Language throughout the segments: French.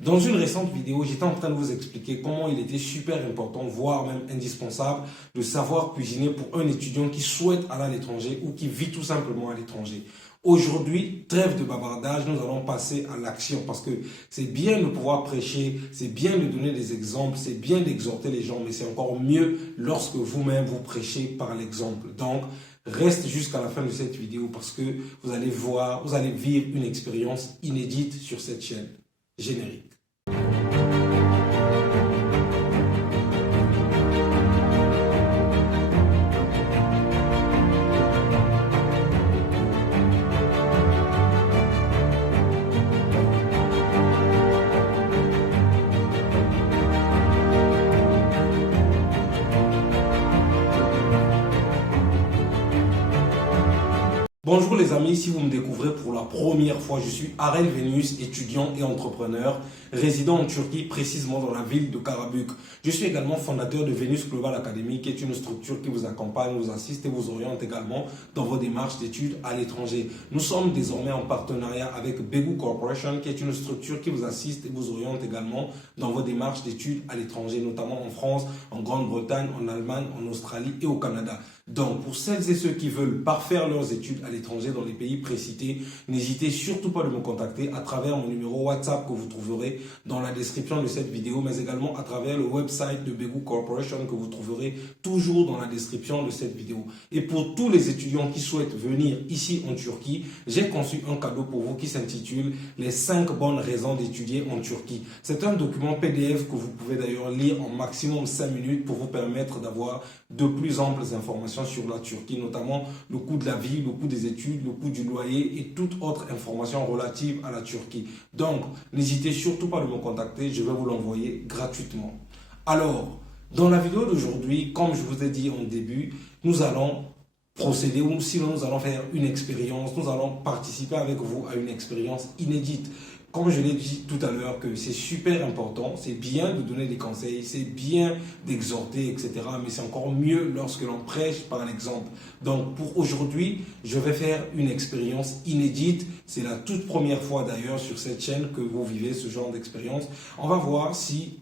Dans une récente vidéo, j'étais en train de vous expliquer comment il était super important, voire même indispensable, de savoir cuisiner pour un étudiant qui souhaite aller à l'étranger ou qui vit tout simplement à l'étranger. Aujourd'hui, trêve de bavardage, nous allons passer à l'action parce que c'est bien de pouvoir prêcher, c'est bien de donner des exemples, c'est bien d'exhorter les gens, mais c'est encore mieux lorsque vous-même vous prêchez par l'exemple. Donc, reste jusqu'à la fin de cette vidéo parce que vous allez voir, vous allez vivre une expérience inédite sur cette chaîne. Générique. Bonjour les amis, si vous me découvrez pour la première fois, je suis Arel Venus, étudiant et entrepreneur, résident en Turquie, précisément dans la ville de Karabük. Je suis également fondateur de Venus Global Academy, qui est une structure qui vous accompagne, vous assiste et vous oriente également dans vos démarches d'études à l'étranger. Nous sommes désormais en partenariat avec Begu Corporation, qui est une structure qui vous assiste et vous oriente également dans vos démarches d'études à l'étranger, notamment en France, en Grande-Bretagne, en Allemagne, en Australie et au Canada. Donc, pour celles et ceux qui veulent parfaire leurs études à l'étranger dans les pays précités, n'hésitez surtout pas de me contacter à travers mon numéro WhatsApp que vous trouverez dans la description de cette vidéo, mais également à travers le website de Begu Corporation que vous trouverez toujours dans la description de cette vidéo. Et pour tous les étudiants qui souhaitent venir ici en Turquie, j'ai conçu un cadeau pour vous qui s'intitule « Les 5 bonnes raisons d'étudier en Turquie ». C'est un document PDF que vous pouvez d'ailleurs lire en maximum 5 minutes pour vous permettre d'avoir de plus amples informations sur la Turquie, notamment le coût de la vie, le coût des études, le coût du loyer et toute autre information relative à la Turquie. Donc, n'hésitez surtout pas à me contacter, je vais vous l'envoyer gratuitement. Alors, dans la vidéo d'aujourd'hui, comme je vous ai dit en début, nous allons procéder ou sinon nous allons faire une expérience, nous allons participer avec vous à une expérience inédite. Comme je l'ai dit tout à l'heure, que c'est super important, c'est bien de donner des conseils, c'est bien d'exhorter, etc. Mais c'est encore mieux lorsque l'on prêche par l'exemple. Donc pour aujourd'hui, je vais faire une expérience inédite. C'est la toute première fois d'ailleurs sur cette chaîne que vous vivez ce genre d'expérience. On va voir si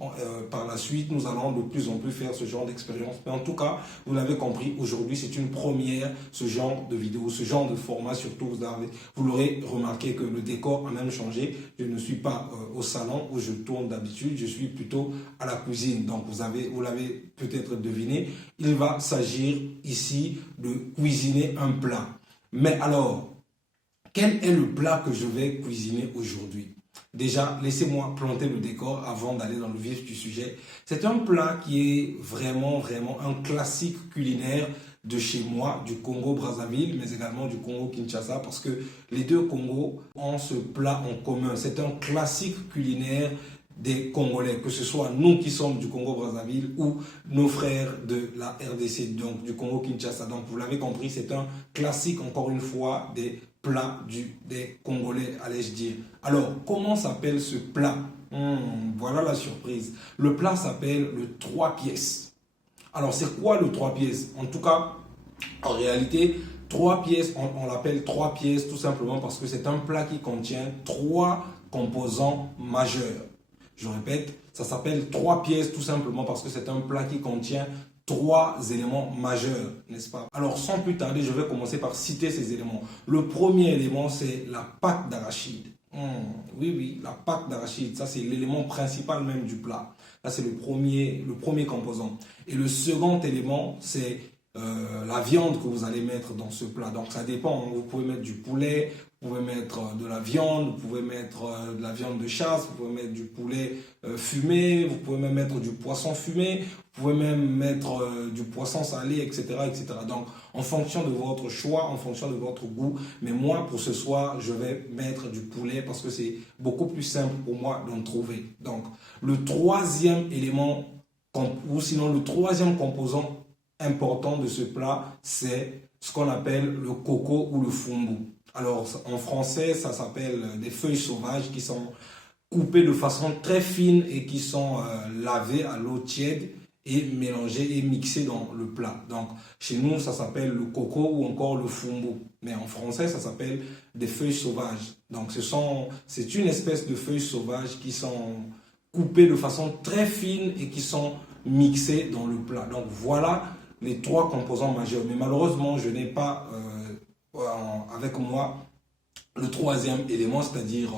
par la suite, nous allons de plus en plus faire ce genre d'expérience. Mais en tout cas, vous l'avez compris, aujourd'hui c'est une première, ce genre de vidéo, ce genre de format. Surtout, vous l'aurez remarqué que le décor a même changé. Je ne suis pas au salon où je tourne d'habitude, je suis plutôt à la cuisine. Donc vous l'avez peut-être deviné, il va s'agir ici de cuisiner un plat. Mais alors, quel est le plat que je vais cuisiner aujourd'hui? Déjà, laissez-moi planter le décor avant d'aller dans le vif du sujet. C'est un plat qui est vraiment un classique culinaire de chez moi, du Congo-Brazzaville, mais également du Congo-Kinshasa, parce que les deux Congos ont ce plat en commun. C'est un classique culinaire des Congolais, que ce soit nous qui sommes du Congo-Brazzaville ou nos frères de la RDC, donc du Congo-Kinshasa. Donc vous l'avez compris, c'est un classique, encore une fois, des plats des Congolais, allais-je dire. Alors, comment s'appelle ce plat? Voilà la surprise. Le plat s'appelle le 3 pièces. Alors, c'est quoi le 3 pièces? En tout cas, en réalité, 3 pièces, on l'appelle 3 pièces tout simplement parce que c'est un plat qui contient 3 composants majeurs. Je répète, ça s'appelle 3 pièces tout simplement parce que c'est un plat qui contient 3 éléments majeurs, n'est-ce pas? Alors, sans plus tarder, je vais commencer par citer ces éléments. Le premier élément, c'est la pâte d'arachide. Oui, la pâte d'arachide, ça c'est l'élément principal même du plat. Là, c'est le premier composant. Et le second élément, c'est la viande que vous allez mettre dans ce plat. Donc, ça dépend. Vous pouvez mettre du poulet, vous pouvez mettre de la viande, vous pouvez mettre de la viande de chasse, vous pouvez mettre du poulet fumé, vous pouvez même mettre du poisson fumé, vous pouvez même mettre du poisson salé, etc., etc. Donc, en fonction de votre choix, en fonction de votre goût. Mais moi, pour ce soir, je vais mettre du poulet parce que c'est beaucoup plus simple pour moi d'en trouver. Donc, le troisième élément, ou sinon le troisième composant important de ce plat, c'est ce qu'on appelle le coco ou le fumbu. Alors, en français, ça s'appelle des feuilles sauvages qui sont coupées de façon très fine et qui sont lavées à l'eau tiède et mélangé et mixé dans le plat. Donc, chez nous, ça s'appelle le coco ou encore le fumbu. Mais en français, ça s'appelle des feuilles sauvages. Donc, c'est une espèce de feuilles sauvages qui sont coupées de façon très fine et qui sont mixées dans le plat. Donc, voilà les 3 composants majeurs. Mais malheureusement, je n'ai pas avec moi le 3e élément, c'est-à-dire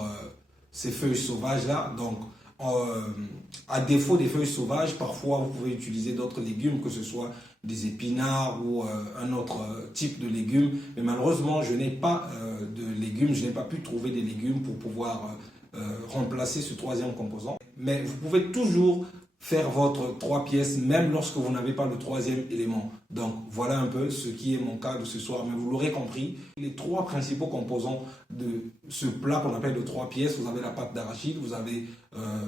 ces feuilles sauvages-là. Donc, à défaut des feuilles sauvages, parfois vous pouvez utiliser d'autres légumes, que ce soit des épinards ou un autre type de légumes. Mais malheureusement, je n'ai pas de légumes, je n'ai pas pu trouver des légumes pour pouvoir remplacer ce 3e composant. Mais vous pouvez toujours faire votre 3 pièces, même lorsque vous n'avez pas le 3e élément. Donc, voilà un peu ce qui est mon cas de ce soir. Mais vous l'aurez compris, les 3 principaux composants de ce plat qu'on appelle de 3 pièces, vous avez la pâte d'arachide, vous avez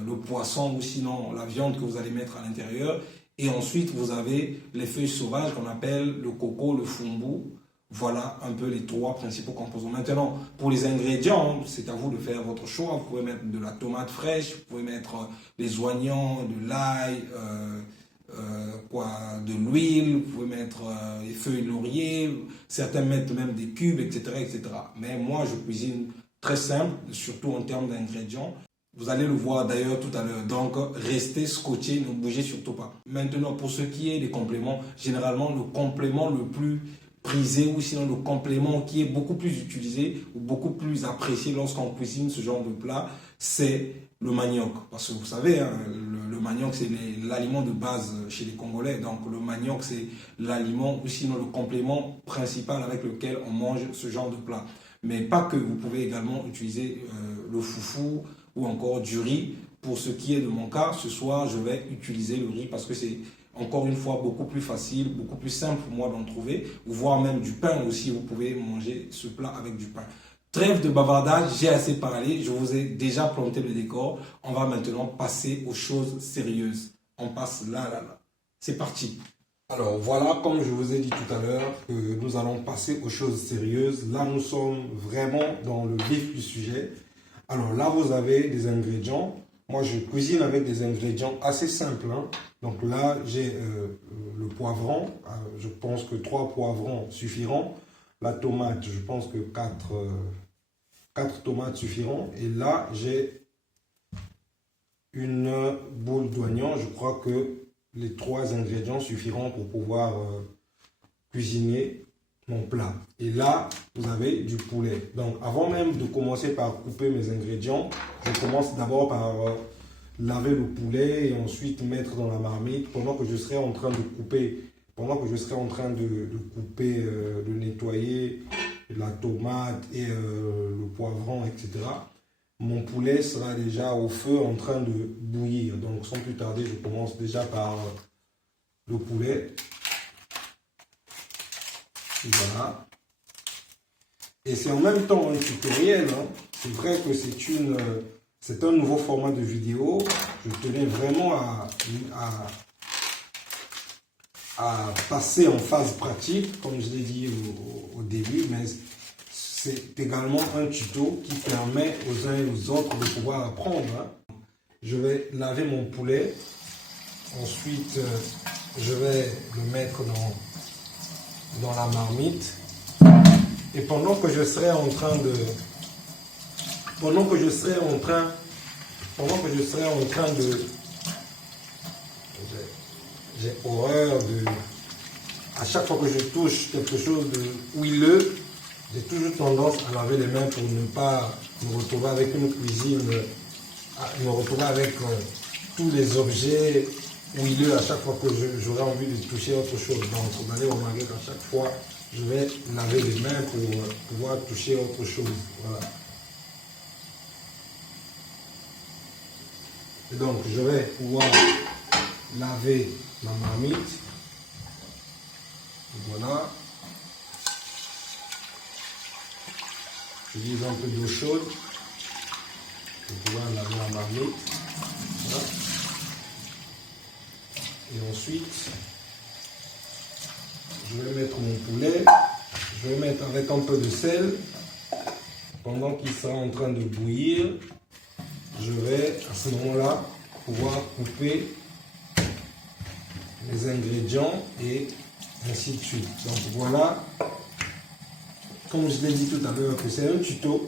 le poisson ou sinon la viande que vous allez mettre à l'intérieur. Et ensuite, vous avez les feuilles sauvages qu'on appelle le coco, le fumbu. Voilà un peu les 3 principaux composants. Maintenant, pour les ingrédients, c'est à vous de faire votre choix. Vous pouvez mettre de la tomate fraîche, vous pouvez mettre des oignons, de l'ail, de l'huile, vous pouvez mettre des feuilles de laurier, certains mettent même des cubes, etc., etc. Mais moi, je cuisine très simple, surtout en termes d'ingrédients. Vous allez le voir d'ailleurs tout à l'heure. Donc, restez scotché, ne bougez surtout pas. Maintenant, pour ce qui est des compléments, généralement, le complément le plus prisé ou sinon le complément qui est beaucoup plus utilisé ou beaucoup plus apprécié lorsqu'on cuisine ce genre de plat, c'est le manioc. Parce que vous savez, hein, le manioc, c'est l'aliment de base chez les Congolais. Donc, le manioc, c'est l'aliment ou sinon le complément principal avec lequel on mange ce genre de plat. Mais pas que, vous pouvez également utiliser le foufou ou encore du riz. Pour ce qui est de mon cas, ce soir, je vais utiliser le riz parce que c'est encore une fois beaucoup plus facile, beaucoup plus simple pour moi d'en trouver, voire même du pain aussi, vous pouvez manger ce plat avec du pain. Trêve de bavardage, j'ai assez parlé, je vous ai déjà planté le décor, on va maintenant passer aux choses sérieuses. On passe là. C'est parti. Alors voilà, comme je vous ai dit tout à l'heure, que nous allons passer aux choses sérieuses. Là, nous sommes vraiment dans le vif du sujet. Alors là, vous avez des ingrédients. Moi, je cuisine avec des ingrédients assez simples. Hein. Donc là, j'ai le poivron. Je pense que 3 poivrons suffiront. La tomate, je pense que 4 tomates suffiront. Et là, j'ai une boule d'oignon. Je crois que les 3 ingrédients suffiront pour pouvoir cuisiner mon plat. Et là, vous avez du poulet. Donc, avant même de commencer par couper mes ingrédients, je commence d'abord par laver le poulet et ensuite mettre dans la marmite pendant que je serai en train de couper, de nettoyer la tomate et le poivron, etc. Mon poulet sera déjà au feu en train de bouillir. Donc, sans plus tarder, je commence déjà par le poulet. Voilà. Et c'est en même temps un tutoriel. Hein. C'est vrai que c'est un nouveau format de vidéo. Je tenais vraiment à passer en phase pratique, comme je l'ai dit au début, mais c'est également un tuto qui permet aux uns et aux autres de pouvoir apprendre. Hein. Je vais laver mon poulet. Ensuite, je vais le mettre dans la marmite. Et pendant que je serai en train de j'ai horreur à chaque fois que je touche quelque chose de huileux, j'ai toujours tendance à laver les mains pour ne pas me retrouver avec une cuisine, me retrouver avec tous les objets huileux à chaque fois que j'aurai envie de toucher autre chose. Donc vous allez remarquer qu'à chaque fois, je vais laver les mains pour pouvoir toucher autre chose. Voilà. Et donc je vais pouvoir laver ma marmite. Voilà. J'utilise un peu d'eau chaude pour pouvoir laver la marmite. Voilà. Et ensuite, je vais mettre mon poulet. Je vais mettre avec un peu de sel. Pendant qu'il sera en train de bouillir, je vais à ce moment-là pouvoir couper les ingrédients et ainsi de suite. Donc voilà, comme je l'ai dit tout à l'heure, que c'est un tuto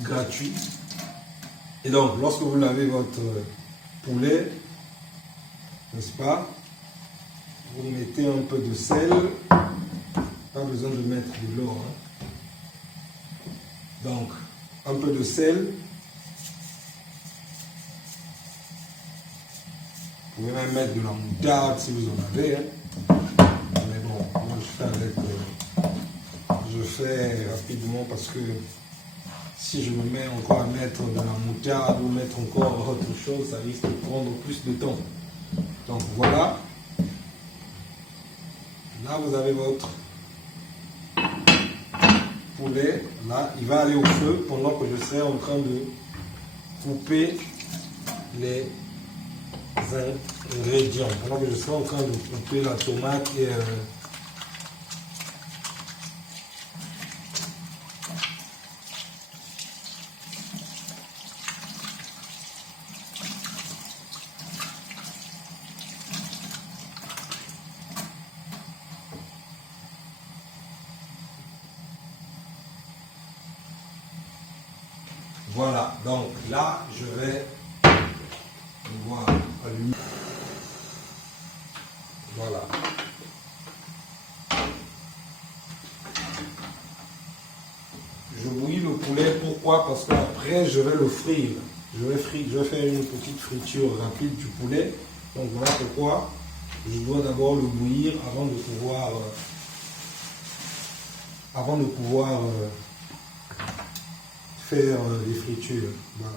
gratuit. Et donc, lorsque vous lavez votre poulet, n'est-ce pas, vous mettez un peu de sel. Pas besoin de mettre de l'eau. Hein. Donc, un peu de sel. Vous pouvez même mettre de la moutarde si vous en avez. Hein. Mais bon, moi je fais avec. Je fais rapidement parce que si je me mets encore à mettre de la moutarde ou mettre encore autre chose, ça risque de prendre plus de temps. Donc voilà. Là, vous avez votre poulet. Là, il va aller au feu pendant que je serai en train de couper les ingrédients. Pendant que je serai en train de couper la tomate et voilà, donc là, je vais pouvoir allumer. Voilà. Je bouillis le poulet, pourquoi? Parce qu'après, je vais le frire. Je vais faire une petite friture rapide du poulet. Donc voilà pourquoi je dois d'abord le bouillir avant de pouvoir faire les fritures. Voilà.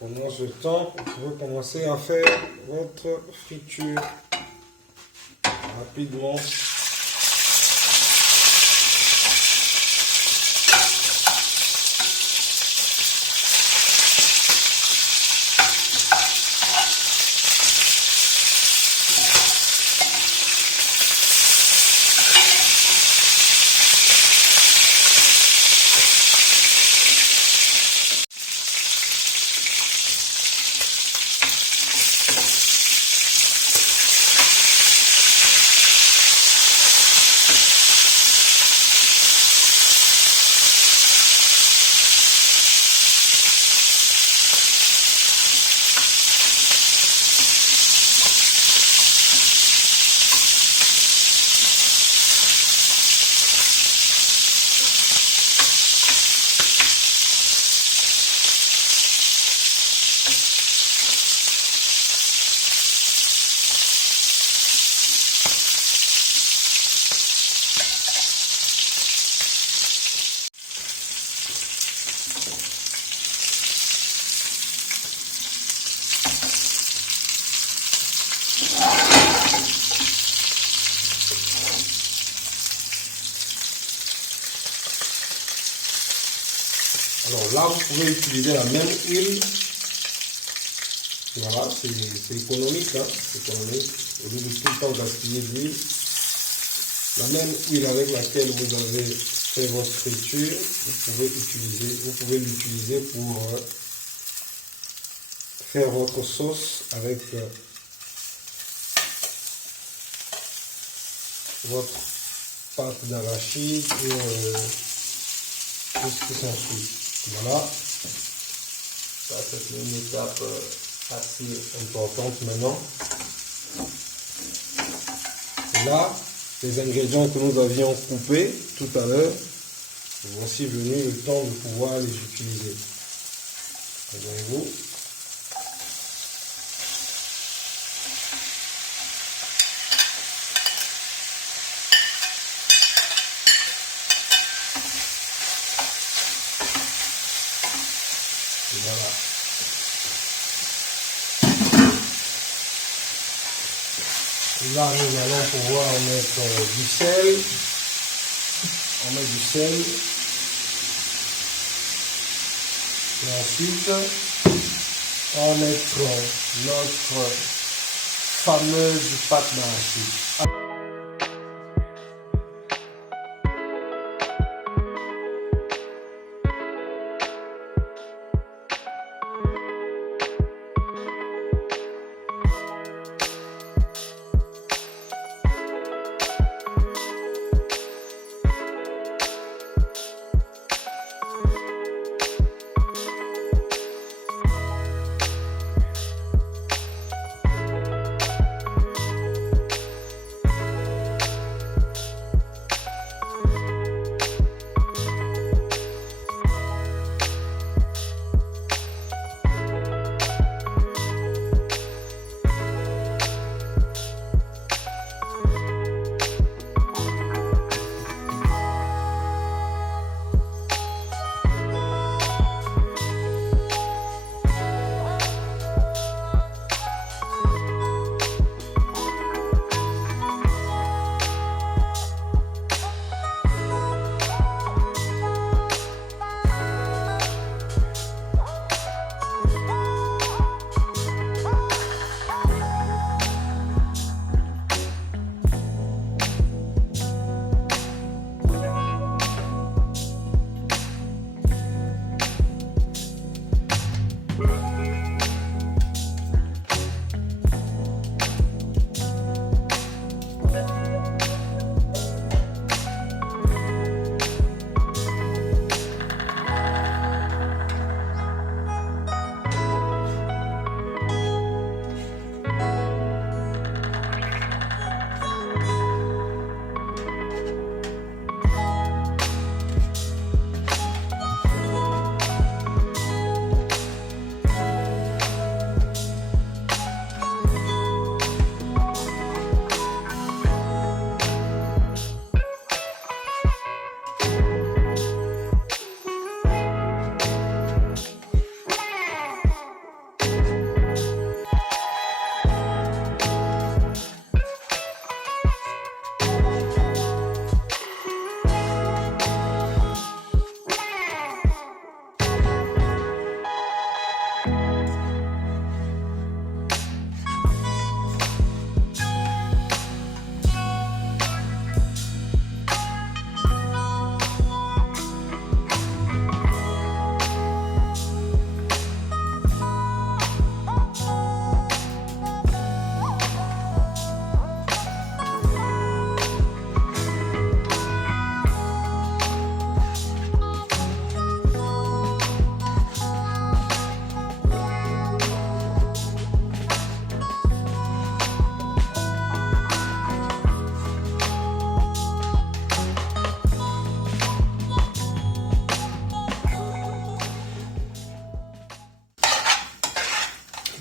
Pendant ce temps, vous pouvez commencer à faire votre friture rapidement. Alors là, vous pouvez utiliser la même huile. Voilà, c'est économique, hein, c'est économique. Au lieu de tout le temps gaspiller d'huile. La même huile avec laquelle vous avez fait votre friture, vous pouvez l'utiliser pour faire votre sauce avec votre pâte d'arachide et tout ce qui s'ensuit. Voilà. Ça, c'est une étape assez importante maintenant. Et là, les ingrédients que nous avions coupés tout à l'heure, voici venu le temps de pouvoir les utiliser. Voyez-vous. Voilà. Et là, nous allons pouvoir mettre du sel. On met du sel. Et ensuite, on va mettre notre fameuse pâte d'arachide.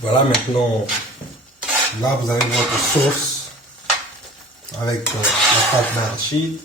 Voilà, maintenant, là vous avez votre sauce avec la pâte d'arachide.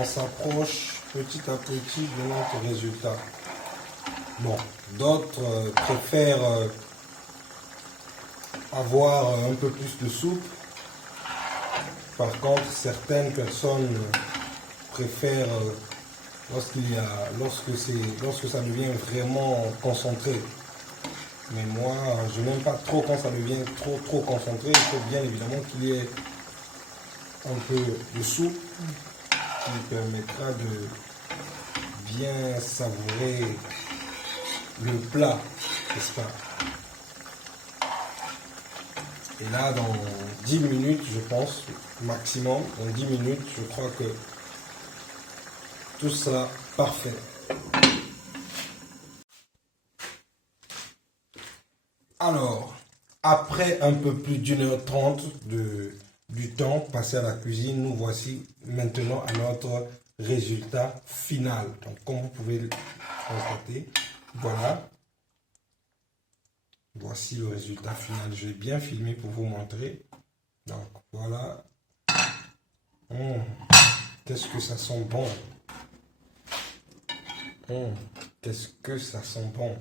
on s'approche petit à petit de notre résultat. Bon, d'autres préfèrent avoir un peu plus de soupe. Par contre, certaines personnes préfèrent lorsque ça devient vraiment concentré. Mais moi, je n'aime pas trop quand ça devient trop concentré. Il faut bien évidemment qu'il y ait un peu de soupe qui permettra de bien savourer le plat, n'est-ce pas? Et là, dans 10 minutes, je pense, maximum, dans 10 minutes, je crois que tout sera parfait. Alors, après un peu plus d'1h30 du temps passé à la cuisine, nous voici maintenant à notre résultat final. Donc, comme vous pouvez le constater, voilà. Voici le résultat final. Je vais bien filmer pour vous montrer. Donc, voilà. Qu'est-ce que ça sent bon. Qu'est-ce que ça sent bon.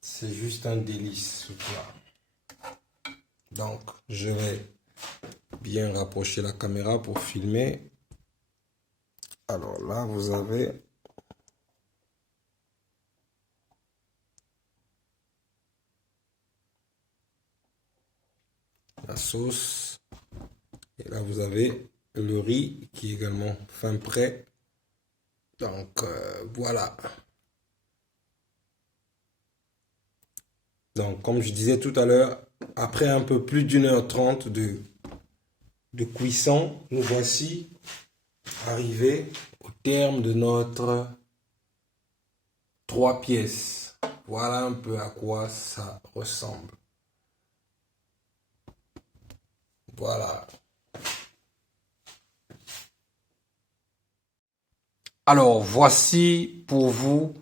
C'est juste un délice, ce plat. Donc, je vais bien rapprocher la caméra pour filmer. Alors là, vous avez la sauce. Et là, vous avez le riz qui est également fin prêt. Donc, voilà. Donc, comme je disais tout à l'heure, après un peu plus d'1h30 de cuisson, nous voici arrivés au terme de notre 3 pièces. Voilà un peu à quoi ça ressemble. Voilà. Alors, voici pour vous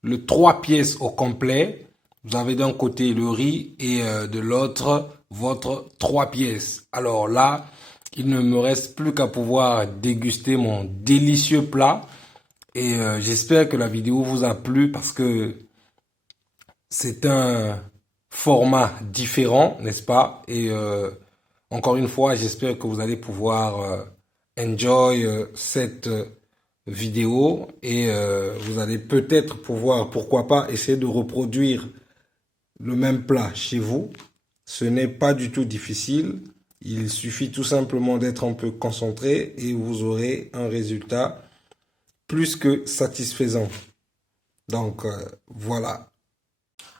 le 3 pièces au complet. Vous avez d'un côté le riz et de l'autre votre 3 pièces. Alors là, il ne me reste plus qu'à pouvoir déguster mon délicieux plat. Et j'espère que la vidéo vous a plu parce que c'est un format différent, n'est-ce pas? Et encore une fois, j'espère que vous allez pouvoir enjoy cette vidéo et vous allez peut-être pouvoir, pourquoi pas, essayer de reproduire le même plat chez vous. Ce n'est pas du tout difficile. Il suffit tout simplement d'être un peu concentré et vous aurez un résultat plus que satisfaisant. Donc, voilà.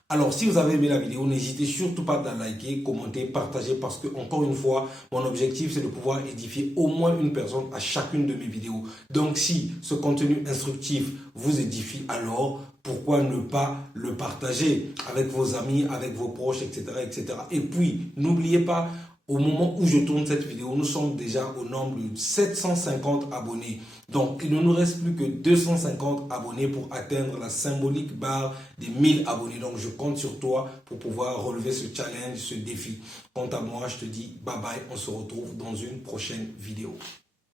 Alors, si vous avez aimé la vidéo, n'hésitez surtout pas à liker, commenter, partager parce que, encore une fois, mon objectif, c'est de pouvoir édifier au moins une personne à chacune de mes vidéos. Donc, si ce contenu instructif vous édifie, alors pourquoi ne pas le partager avec vos amis, avec vos proches, etc., etc. Et puis, n'oubliez pas, au moment où je tourne cette vidéo, nous sommes déjà au nombre de 750 abonnés. Donc, il ne nous reste plus que 250 abonnés pour atteindre la symbolique barre des 1000 abonnés. Donc, je compte sur toi pour pouvoir relever ce challenge, ce défi. Quant à moi, je te dis bye bye. On se retrouve dans une prochaine vidéo.